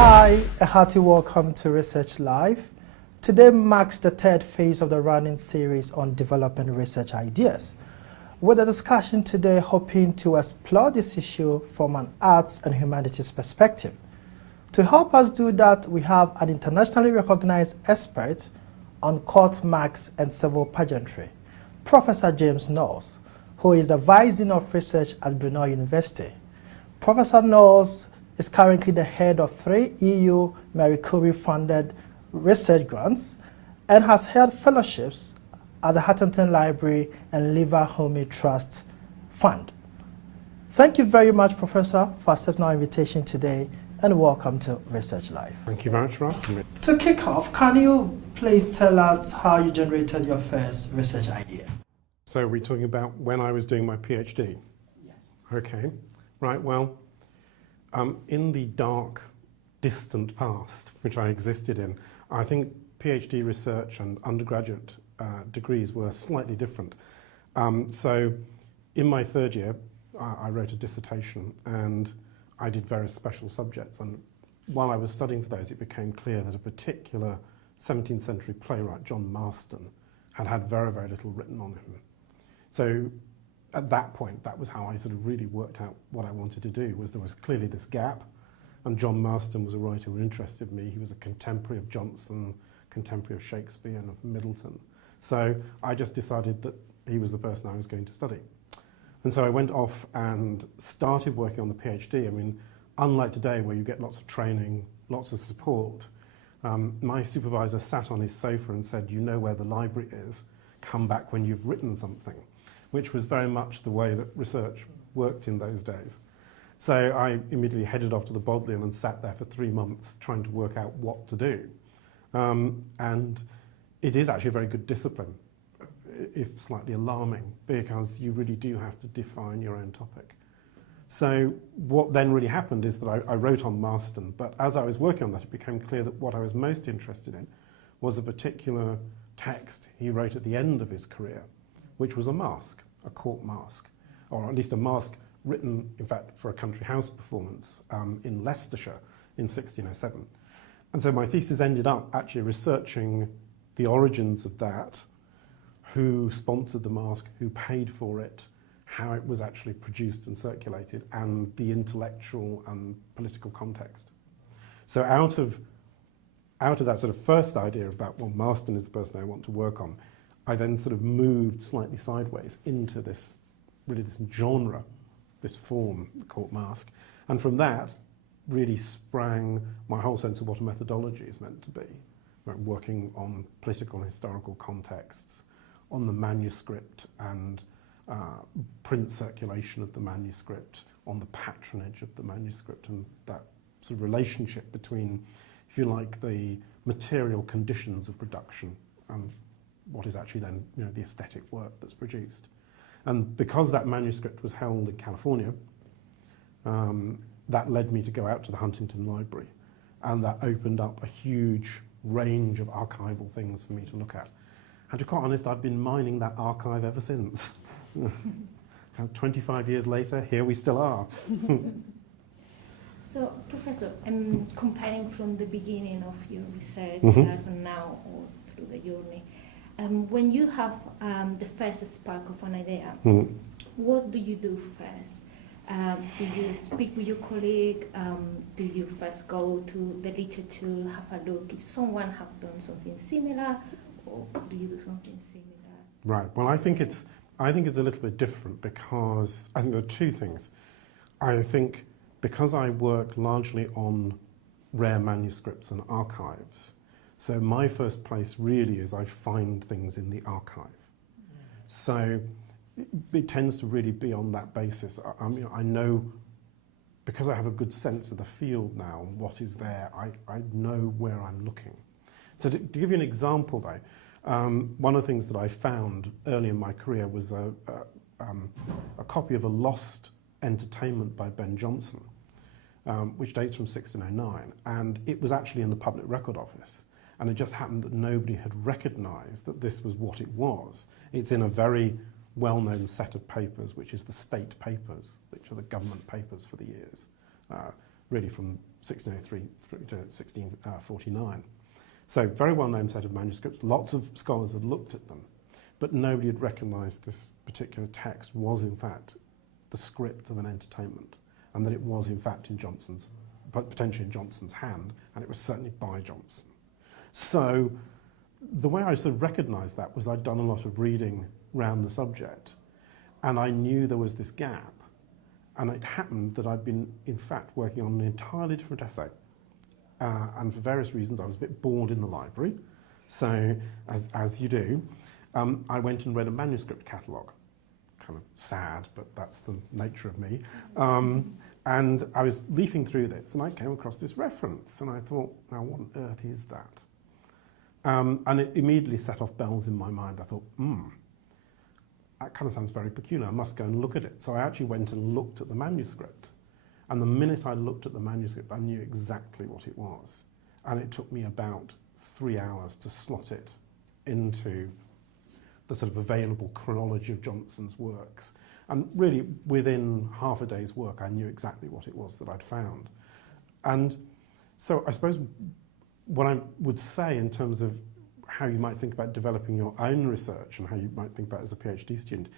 Hi, a hearty welcome to Research Live. Today marks the third phase of the running series on developing research ideas. With the discussion today hoping to explore this issue from an arts and humanities perspective. To help us do that, we have an internationally recognized expert on court masques and civil pageantry, Professor James Knowles, who is the Vice-Dean of Research at Brunel University. Professor Knowles is currently the head of 3 EU Marie Curie-funded research grants and has held fellowships at the Huntington Library and Leverhulme Trust Fund. Thank you very much, Professor, for accepting our invitation today, and welcome to Research Live. Thank you very much for asking me. To kick off, can you please tell us how you generated your first research idea? So we're talking about when I was doing my PhD? Yes. Okay, right, well, in the dark, distant past, which I existed in, I think PhD research and undergraduate degrees were slightly different. So in my third year, I wrote a dissertation and I did various special subjects. And while I was studying for those, it became clear that a particular 17th century playwright, John Marston, had had very, very little written on him. So at that point, that was how I sort of really worked out what I wanted to do, was there was clearly this gap, and John Marston was a writer who interested me. He was a contemporary of Johnson, contemporary of Shakespeare and of Middleton. So I just decided that he was the person I was going to study. And so I went off and started working on the PhD. I mean, unlike today where you get lots of training, lots of support, my supervisor sat on his sofa and said, you know where the library is, come back when you've written something, which was very much the way that research worked in those days. So I immediately headed off to the Bodleian and sat there for 3 months trying to work out what to do. And it is actually a very good discipline, if slightly alarming, because you really do have to define your own topic. So what then really happened is that I wrote on Marston, but as I was working on that, it became clear that what I was most interested in was a particular text he wrote at the end of his career, which was a masque, a court masque, or at least a masque written, in fact, for a country house performance in Leicestershire in 1607. And so my thesis ended up actually researching the origins of that, who sponsored the masque, who paid for it, how it was actually produced and circulated, and the intellectual and political context. So out of that sort of first idea about, well, Marston is the person I want to work on, I then sort of moved slightly sideways into this, really this genre, this form, the court masque. And from that really sprang my whole sense of what a methodology is meant to be, right? Working on political and historical contexts, on the manuscript and print circulation of the manuscript, on the patronage of the manuscript, and that sort of relationship between, if you like, the material conditions of production and what is actually then, you know, the aesthetic work that's produced. And because that manuscript was held in California, that led me to go out to the Huntington Library, and that opened up a huge range of archival things for me to look at. And to be quite honest, I've been mining that archive ever since. 25 years later, here we still are. So, Professor, comparing from the beginning of your research life and now or through the journey, when you have the first spark of an idea, what do you do first? Do you speak with your colleague? Do you first go to the literature, have a look if someone have done something similar, or do you do something similar? Right. Well, I think it's a little bit different, because I think there are two things. I think because I work largely on rare manuscripts and archives, so my first place really is I find things in the archive. So it tends to really be on that basis. I know, because I have a good sense of the field now, what is there, I know where I'm looking. So to give you an example though, one of the things that I found early in my career was a copy of a lost entertainment by Ben Jonson, which dates from 1609, and it was actually in the Public Record Office. And it just happened that nobody had recognised that this was what it was. It's in a very well-known set of papers, which is the State Papers, which are the government papers for the years. really from 1603 through to 1649. So very well-known set of manuscripts. Lots of scholars had looked at them, but nobody had recognised this particular text was in fact the script of an entertainment, and that it was in fact in Johnson's, but potentially in Johnson's hand, and it was certainly by Johnson. So the way I sort of recognised that was I'd done a lot of reading around the subject, and I knew there was this gap, and it happened that I'd been in fact working on an entirely different essay. And for various reasons, I was a bit bored in the library. So, as you do, I went and read a manuscript catalogue. Kind of sad, but that's the nature of me. And I was leafing through this, and I came across this reference, and I thought, now what on earth is that? And it immediately set off bells in my mind. I thought, that kind of sounds very peculiar. I must go and look at it. So I actually went and looked at the manuscript. And the minute I looked at the manuscript, I knew exactly what it was. And it took me about 3 hours to slot it into the sort of available chronology of Johnson's works. And really, within half a day's work, I knew exactly what it was that I'd found. And so I suppose what I would say in terms of how you might think about developing your own research and how you might think about it as a PhD student,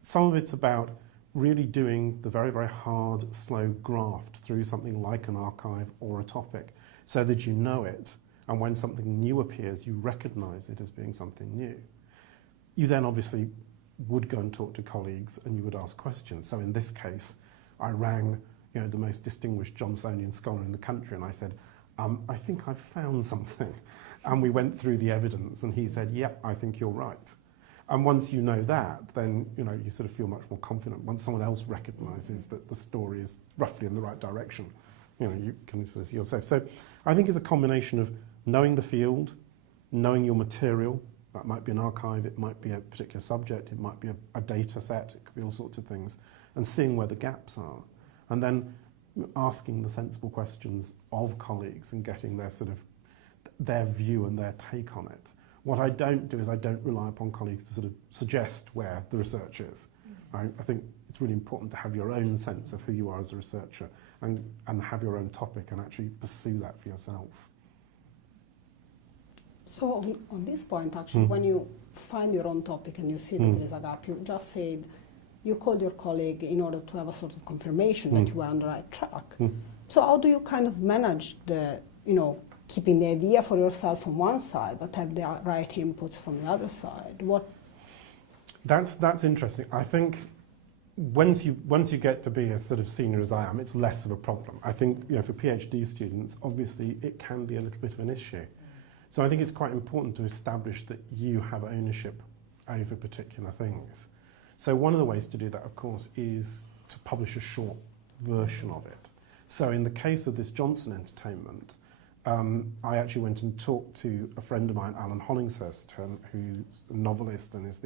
some of it's about really doing the very, very hard, slow graft through something like an archive or a topic so that you know it, and when something new appears, you recognise it as being something new. You then obviously would go and talk to colleagues and you would ask questions. So in this case, I rang the most distinguished Johnsonian scholar in the country and I said, I think I've found something. And we went through the evidence and he said, yeah, I think you're right. And once you know that, then you sort of feel much more confident. Once someone else recognises that the story is roughly in the right direction, you can sort of see yourself. So I think it's a combination of knowing the field, knowing your material. That might be an archive, it might be a particular subject, it might be a data set, it could be all sorts of things, and seeing where the gaps are. And then asking the sensible questions of colleagues and getting their sort of their view and their take on it. What I don't do is I don't rely upon colleagues to sort of suggest where the research is. I think it's really important to have your own sense of who you are as a researcher and have your own topic and actually pursue that for yourself. So on this point, actually, when you find your own topic and you see that there is a gap, you just said you called your colleague in order to have a sort of confirmation that you were on the right track. So how do you kind of manage the, keeping the idea for yourself on one side, but have the right inputs from the other side? That's interesting. I think once you get to be as sort of senior as I am, it's less of a problem. I think for PhD students, obviously it can be a little bit of an issue. So I think it's quite important to establish that you have ownership over particular things. So one of the ways to do that, of course, is to publish a short version of it. So in the case of this Johnson entertainment, I actually went and talked to a friend of mine, Alan Hollingsworth, who's a novelist and is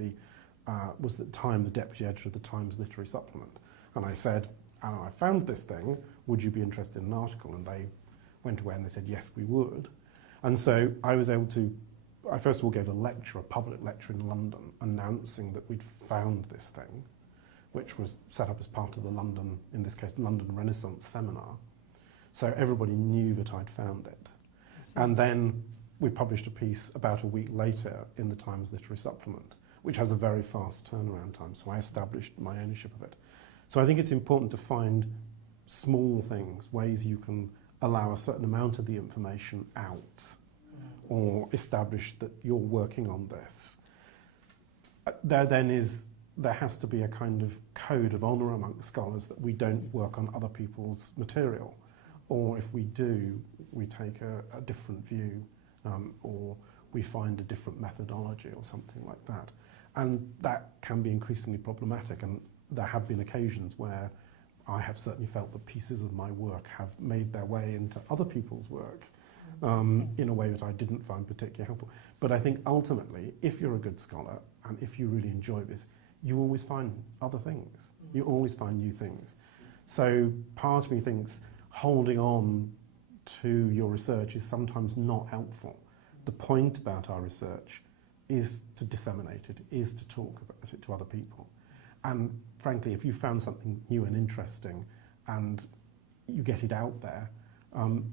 was at the time the deputy editor of the Times Literary Supplement. And I said, Alan, I found this thing, would you be interested in an article? And they went away and they said, yes, we would. And so I was able to, I first of all gave a lecture, a public lecture in London, announcing that we'd found this thing, which was set up as part of the London, in this case, London Renaissance Seminar. So everybody knew that I'd found it. And then we published a piece about a week later in the Times Literary Supplement, which has a very fast turnaround time. So I established my ownership of it. So I think it's important to find small things, ways you can allow a certain amount of the information out or establish that you're working on this. There has to be a kind of code of honour amongst scholars that we don't work on other people's material. Or if we do, we take a different view or we find a different methodology or something like that. And that can be increasingly problematic. And there have been occasions where I have certainly felt that pieces of my work have made their way into other people's work in a way that I didn't find particularly helpful. But I think ultimately, if you're a good scholar and if you really enjoy this, you always find other things. You always find new things. So part of me thinks holding on to your research is sometimes not helpful. The point about our research is to disseminate it, is to talk about it to other people. And frankly, if you found something new and interesting and you get it out there,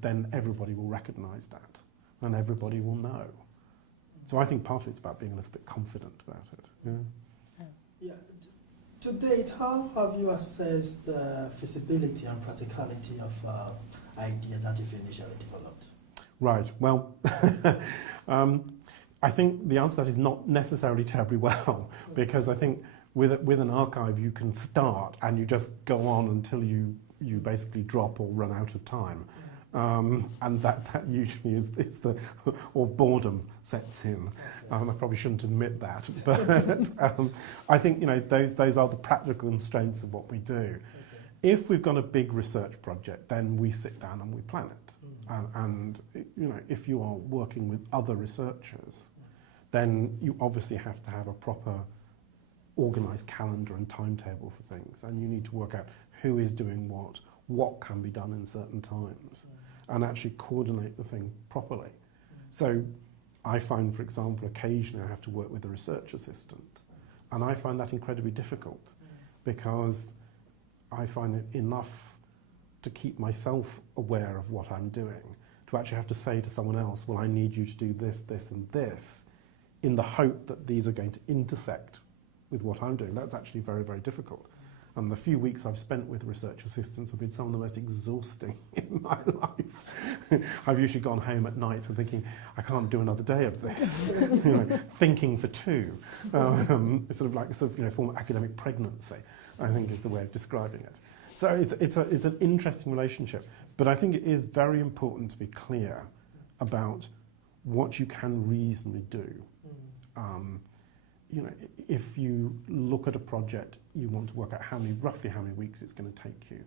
then everybody will recognise that and everybody will know. So I think partly it's about being a little bit confident about it. Yeah. Yeah. To date, how have you assessed the feasibility and practicality of ideas that you've initially developed? Right. Well, I think the answer to that is not necessarily terribly well, because I think with an archive you can start and you just go on until you basically drop or run out of time. And that usually is the, or boredom sets in. I probably shouldn't admit that, but I think those are the practical constraints of what we do. Okay. If we've got a big research project, then we sit down and we plan it. And if you are working with other researchers, then you obviously have to have a proper organised calendar and timetable for things, and you need to work out who is doing what can be done in certain times, and actually coordinate the thing properly. So I find, for example, occasionally I have to work with a research assistant, and I find that incredibly difficult because I find it enough to keep myself aware of what I'm doing, to actually have to say to someone else, well, I need you to do this, this and this, in the hope that these are going to intersect with what I'm doing. That's actually very, very difficult. And the few weeks I've spent with research assistants have been some of the most exhausting in my life. I've usually gone home at night and thinking, I can't do another day of this. Thinking for two. It's sort of a form of academic pregnancy, I think is the way of describing it. So it's an interesting relationship. But I think it is very important to be clear about what you can reasonably do. If you look at a project, you want to work out roughly how many weeks it's going to take you,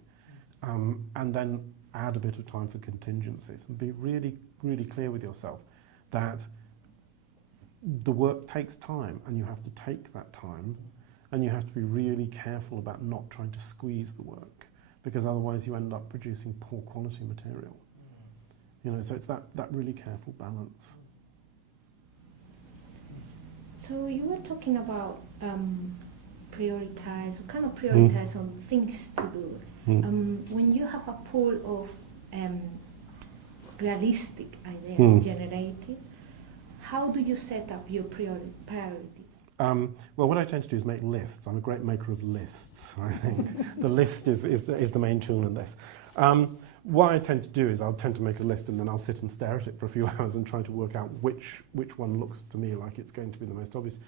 and then add a bit of time for contingencies, and be really, really clear with yourself that the work takes time, and you have to take that time, and you have to be really careful about not trying to squeeze the work, because otherwise you end up producing poor quality material. So it's that really careful balance. So you were talking about prioritize on things to do. When you have a pool of realistic ideas generated, how do you set up your priorities? Well, what I tend to do is make lists. I'm a great maker of lists, I think. The list is the main tool in this. What I tend to do is I'll tend to make a list and then I'll sit and stare at it for a few hours and try to work out which one looks to me like it's going to be the most obvious.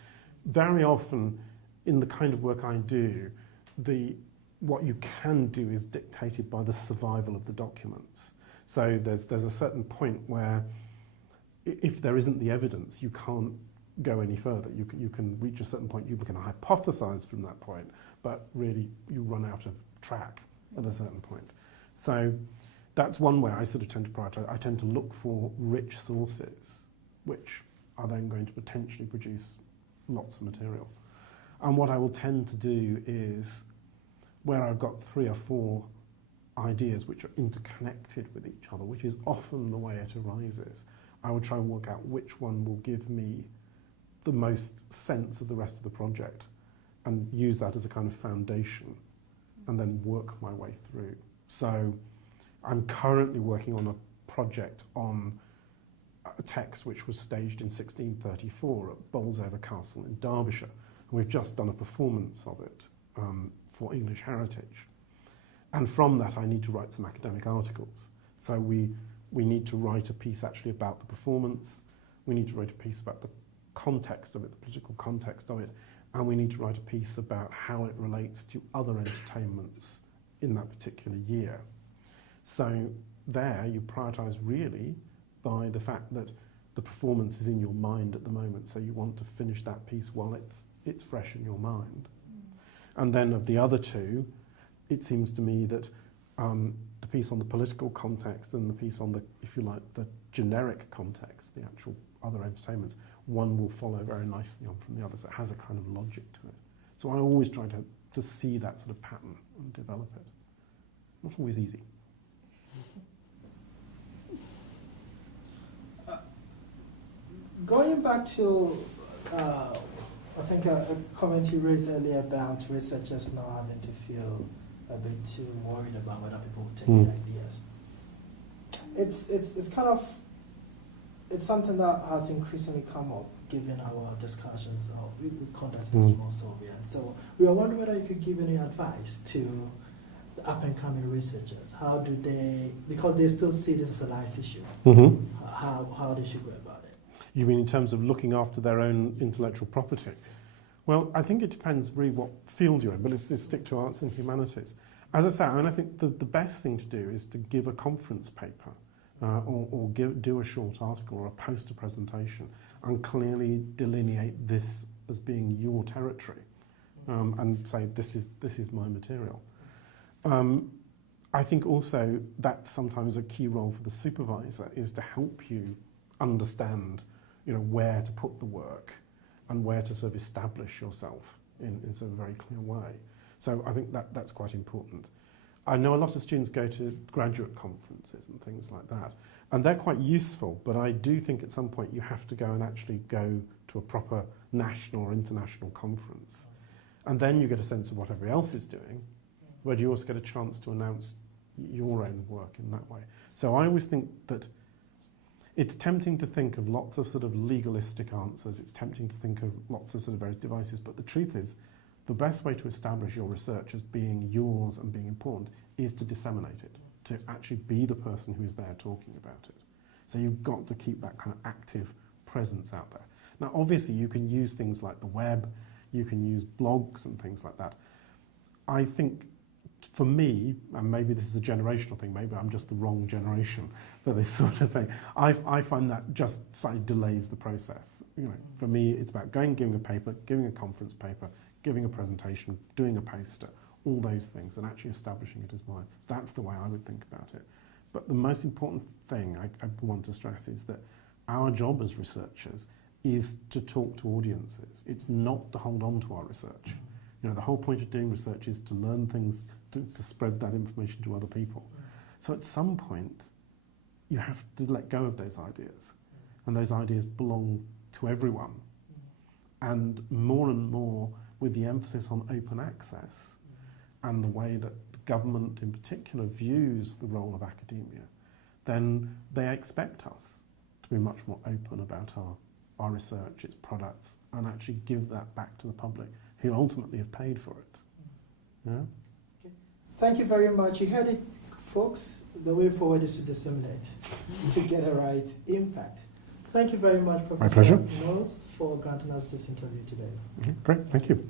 Very often, in the kind of work I do, what you can do is dictated by the survival of the documents. So there's a certain point where if there isn't the evidence, you can't go any further. You can reach a certain point, you can hypothesize from that point, but really you run out of track at a certain point. So that's one way I sort of tend to prioritize. I tend to look for rich sources, which are then going to potentially produce lots of material. And what I will tend to do is, where I've got 3 or 4 ideas which are interconnected with each other, which is often the way it arises, I will try and work out which one will give me the most sense of the rest of the project and use that as a kind of foundation and then work my way through. So I'm currently working on a project on a text which was staged in 1634 at Bolsover Castle in Derbyshire. And we've just done a performance of it for English Heritage. And from that I need to write some academic articles. So we need to write a piece actually about the performance, we need to write a piece about the context of it, the political context of it, and we need to write a piece about how it relates to other entertainments in that particular year. So there you prioritise really by the fact that the performance is in your mind at the moment, so you want to finish that piece while it's fresh in your mind. And then of the other two, it seems to me that the piece on the political context and the piece on the, if you like, the generic context, the actual other entertainments, one will follow very nicely on from the other, so it has a kind of logic to it. So I always try to see that sort of pattern and develop it. Not always easy. Going back to, I think a comment you raised earlier about researchers not having to feel a bit too worried about whether people will take Mm. the ideas. It's kind of, it's something that has increasingly come up given our discussions. We conducted a small survey, and so we are wondering whether you could give any advice to the up-and-coming researchers. How do they, because they still see this as a life issue, how they should go about it? You mean in terms of looking after their own intellectual property? Well, I think it depends really what field you're in, but let's stick to arts and humanities. As I say, I think the best thing to do is to give a conference paper or do a short article or a poster presentation and clearly delineate this as being your territory and say, this is my material. I think also that's sometimes a key role for the supervisor, is to help you understand, where to put the work and where to sort of establish yourself in sort of a very clear way. So I think that's quite important. I know a lot of students go to graduate conferences and things like that, and they're quite useful, but I do think at some point you have to go and actually go to a proper national or international conference. And then you get a sense of what everybody else is doing, but you also get a chance to announce your own work in that way. So I always think that it's tempting to think of lots of sort of legalistic answers, it's tempting to think of lots of sort of various devices, but the truth is, the best way to establish your research as being yours and being important is to disseminate it, to actually be the person who is there talking about it. So you've got to keep that kind of active presence out there. Now, obviously, you can use things like the web, you can use blogs and things like that. I think for me, and maybe this is a generational thing, maybe I'm just the wrong generation for this sort of thing, I find that just slightly delays the process. For me, it's about giving a paper, giving a conference paper, giving a presentation, doing a poster, all those things, and actually establishing it as mine. That's the way I would think about it. But the most important thing I want to stress is that our job as researchers is to talk to audiences. It's not to hold on to our research. The whole point of doing research is to learn things, to spread that information to other people. So at some point, you have to let go of those ideas. And those ideas belong to everyone. And more, with the emphasis on open access and the way that the government in particular views the role of academia, then they expect us to be much more open about our research, its products, and actually give that back to the public, who ultimately have paid for it. Yeah? Okay. Thank you very much. You heard it, folks. The way forward is to disseminate, to get a right impact. Thank you very much, Professor Knowles, for granting us this interview today. Great, thank you.